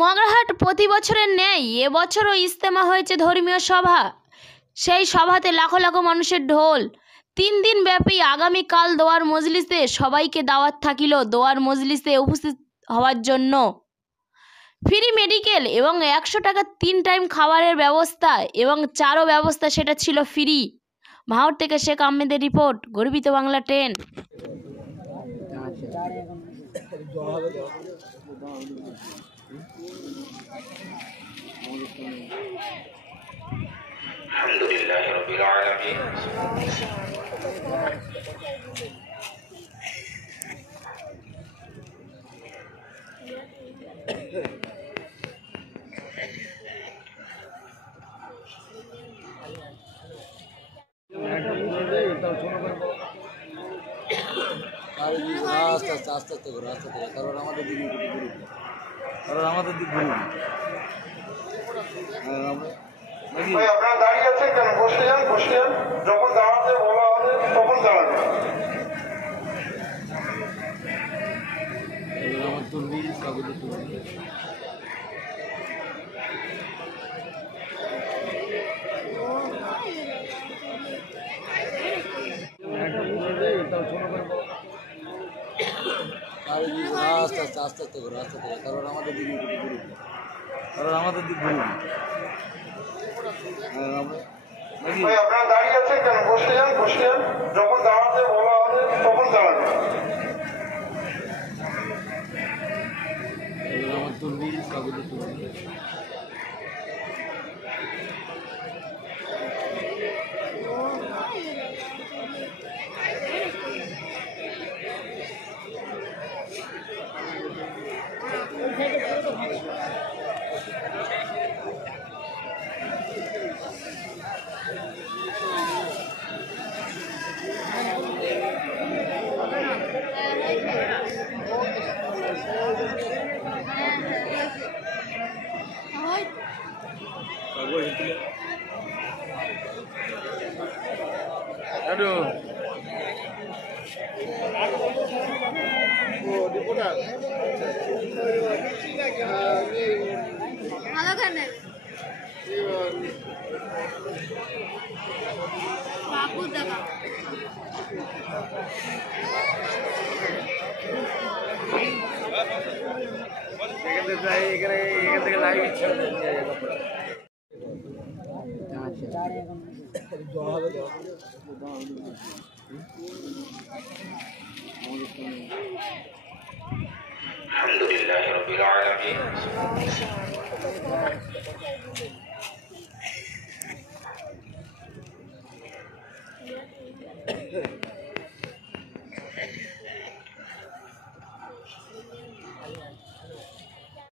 মগরাহাট প্রতি বছরের ন্যায় এবছরও ইজতেমা হয়েছে ধর্মীয় সভা। সেই সভাতে লাখো লাখো মানুষের ঢোল। 3 দিন ব্যাপী আগামীকাল দোয়ার মজলিসে সবাইকে দাওয়াত থাকিল দোয়ার মজলিসে উপস্থিত হওয়ার জন্য। ফ্রি মেডিকেল এবং 100 টাকা 3 টাইম খাবারের ব্যবস্থা এবং চারও ব্যবস্থা, সেটা ছিল ফ্রি। ভাঙড় থেকে শেখ আহমেদের রিপোর্ট, গর্বিত বাংলা 10। আলহামদুলিল্লাহ রাব্বিল আলামিন। আস্তে আস্তে করে কারণ আমাদের দিক ভাই আপনারা দাঁড়িয়ে আছেন কেন? বসে যান, যখন দাঁড়াতে বলা হবে তখন দাঁড়াবেন। আমার তুলবি কাগজে তুলবি আস্তে করে কারণ আমাদের দিক ভাই আপনারা দাঁড়িয়ে আছেন কেন? বসে যান, যখন দাঁড়াতে বলা হবে তখন দাঁড়াবেন। আমার তুলবি কাগজে তুলবি এখান থেকে লাইভ ইচ্ছা আলহামদুলিল্লাহ রাব্বিল আলামিন।